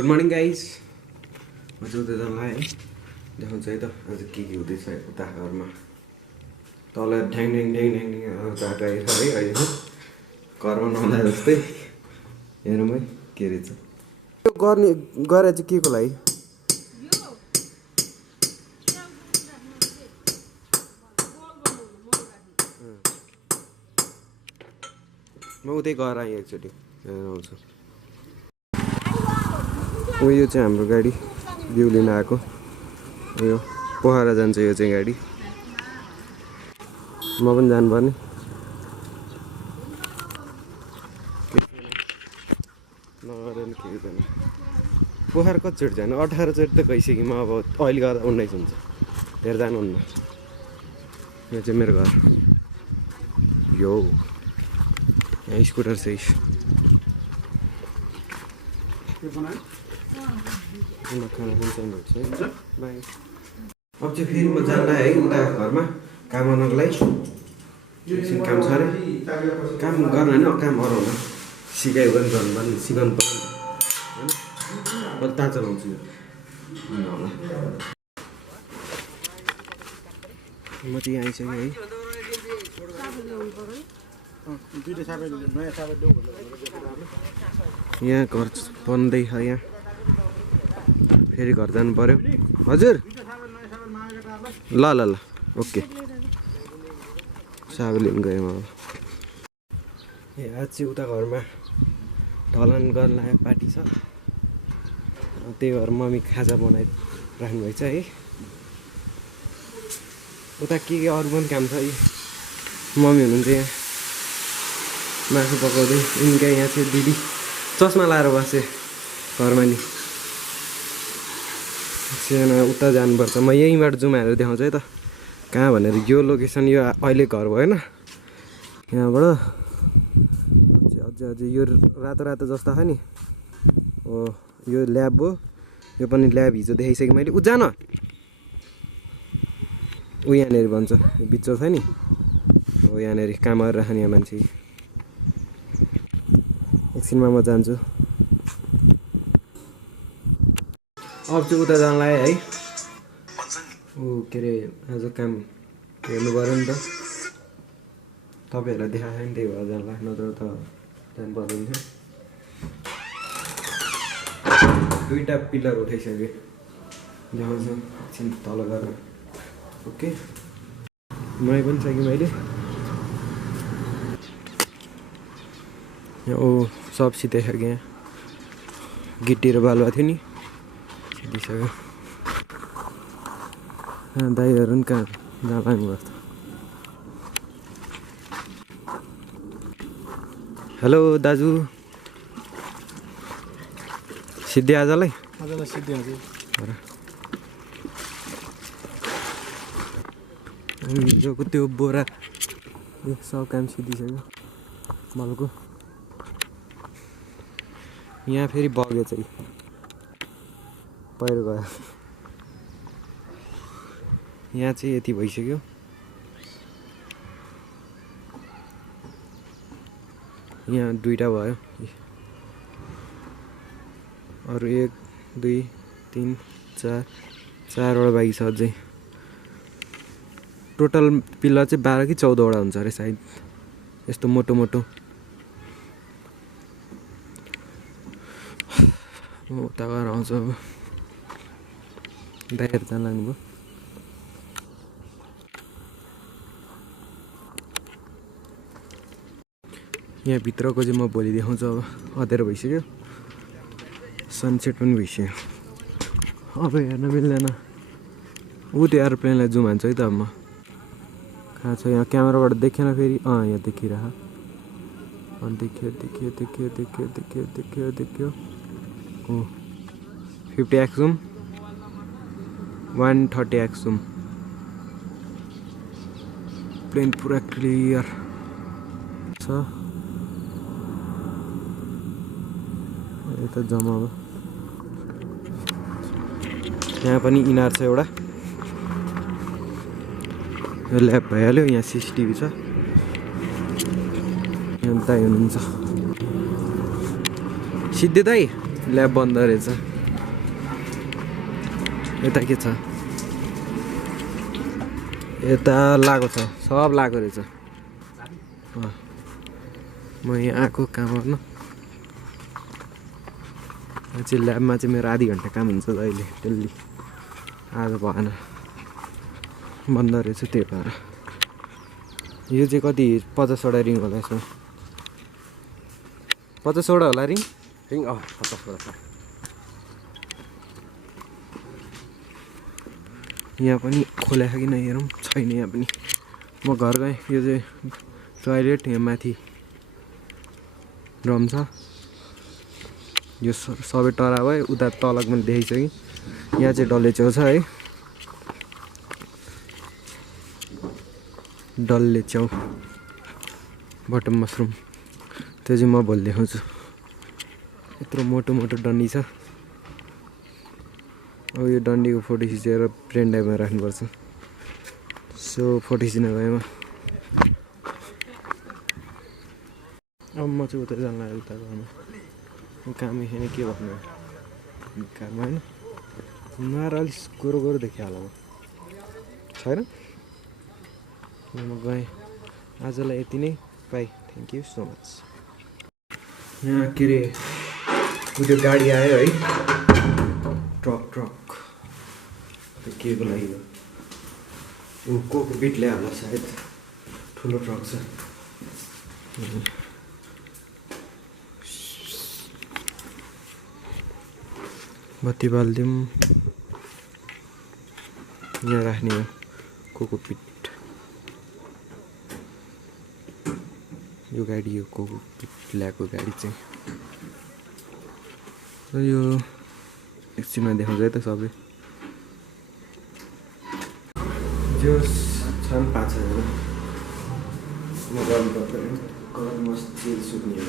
good morning guys म चाहिँ उता जान है देखाउँछ है त आज के हुँदैछ उता घरमा तल ढ्याङ ढ्याङ ढ्याङ ढ्याङ ढ्याङ चाट आइछ है अहिले घरमा नहुँदा जस्तै हेरौँ है के रहेछ यो गर्ने गरे चाहिँ के को लागि म उतै गएर आएँ एकचोटि हेरेर आउँछु यो चाहिँ हाम्रो गाडी बिउ लिन आएको यो पोखरा जान्छ यो चाहिँ गाडी म पनि जानुपर्ने नगरेन के हुँदैन पोखरा कतिचोटि जानु 18 चोटि त गइसकेँ म अब अहिले गर्दा 19 हुन्छ धेरै जानुहुन्न यो चाहिँ मेरो घर यो यहाँ स्कुटर चाहिँ खाना पनि चाहिन्छ है बाई अब चाहिँ फेरि म जान्ला है उता घरमा काम गर्नको लागि काम छ अरे काम गर्न होइन काम अराउन सिकायो पनि गर्नु पर्ने सिकाउनु पर्ने होइन कति ताजा चलाउँछु म चाहिँ यहाँ आइसकेँ है यहाँ घर बन्दै छ यहाँ फेरि घर जानु पर्यो हजुर ल ल ल ओके साबु लिनु गएँ म ए आज चाहिँ उता घरमा ढलान गर्न लाग्यो पार्टी छ त्यही भएर मम्मी खाजा बनाइराख्नु भएको छ है उता के अरू पनि काम छ है मम्मी हुनुहुन्छ यहाँ मासु पकाउँदै यिनका यहाँ चाहिँ दिदी चस्मा लाएर बसेँ घरमा नि उता जानुपर्छ म यहीँबाट जुम हालेर देखाउँछु है त कहाँ भनेर यो लोकेसन यो अहिले घर भएन यहाँबाट अझै यो रातो रातो जस्तो छ नि हो यो ल्याब हो यो पनि ल्याब हिजो देखाइसकेँ मैले ऊ जान ऊ यहाँनिर भन्छ बिचो छ नि हो यहाँनिर काम गरेर राख्ने यहाँ मान्छे एकछिनमा म जान्छु अब चाहिँ उता जान लाग्यो है ऊ के अरे आज काम हेर्नु पऱ्यो नि त तपाईँहरूलाई देखाएको नि त्यही भएर जान लाग्यो नत्र त जानु पर्दैन थियो दुईवटा पिलर उठाइसकेँ देखाउँछु एकछिन तल गरेर ओके नुहाइ पनि सकेँ मैले ओ सब सिधाइसकेँ यहाँ गिट्टी र बालुवा थियो नि सिधिसक्यो दाइहरू पनि कहाँ जहाँ लाग्नुभएको छ हेलो दाजु सिद्धि आजलाई सिद्धि हजुर हिजोको त्यो बोरा सब काम सिधिसक्यो मलको यहाँ फेरि बग्यो चाहिँ पहिरो गयो यहाँ चाहिँ यति भइसक्यो यहाँ दुईवटा भयो अरू 1 2 3 4 चारवटा बाँकी छ अझै टोटल पिलर चाहिँ 12 कि 14वटा हुन्छ अरे सायद यस्तो मोटो मोटो म उता गएर आउँछु अब दाइहरू जान लाग्नुभयो यहाँ भित्रको चाहिँ म भोलि देखाउँछु अब अँध्यारो भइसक्यो सनसेट पनि भइसक्यो अब हेर्न मिल्दैन ऊ त्यो एरोप्लेनलाई जुम हान्छु है त अब म कहाँ छ यहाँ क्यामेराबाट देखेन फेरि यहाँ देखिरह देखियो देखियो देखियो देखियो देखियो देखियो देखियो ओ 50x zoom 130x zoom plane पुरा क्लियर छ यता जम्मा अब यहाँ पनि इनार छ एउटा यो ल्याब भइहाल्यो यहाँ CCTV छ यहाँ दाइ हुनुहुन्छ सिद्धि दाइ ल्याब बन्द रहेछ यता के छ यता लागो छ सब लागो रहेछ म यहाँ आएको काम गर्न चाहिँ ल्याबमा चाहिँ मेरो आधी घन्टा काम हुन्छ अहिले डेली आज भएन बन्द रहेछ त्यही भएर यो चाहिँ कति 50वटा रिङ होला यसमा 50वटा होला रिङ 50वटा यहाँ पनि खोलेको किन हेरौँ छैन यहाँ पनि म घर गएँ यो चाहिँ टोयलेट यहाँ माथि ड्रम छ यो सबै टरा भयो उता तलक पनि देखिसकेँ यहाँ चाहिँ डल्ले च्याउ छ है डल्ले च्याउ बटम मसरुम त्यो चाहिँ म भोलि देखाउँछु यत्रो मोटो मोटो डन्डी छ अब यो डन्डीको फोटो खिचेर पेन ड्राइभमा राख्नुपर्छ सो फोटो खिच्न गएँ अब म चाहिँ उता जान लाग्यो उता घरमा कामै छैन के भन्नु काम होइन नआएर अलिक गोरो गोरो देखियो होला छैन म गएँ आजलाई यति नै by thank you so much यहाँ के अरे त्यो गाडी आयो है ट्रक त्यो के को लागि हो को बिट ल्यायो होला सायद ठुलो ट्रक छ बत्ती बालिदिउँ यहाँ राख्ने हो कोकोपिट यो गाडी हो कोकोपिट ल्याएको गाडी चाहिँ यो एकछिनमा देखाउँछ है त सबै जो छन् 5000 म गर्नु पर्दैन कलर मस्त चिल सुक्ने हो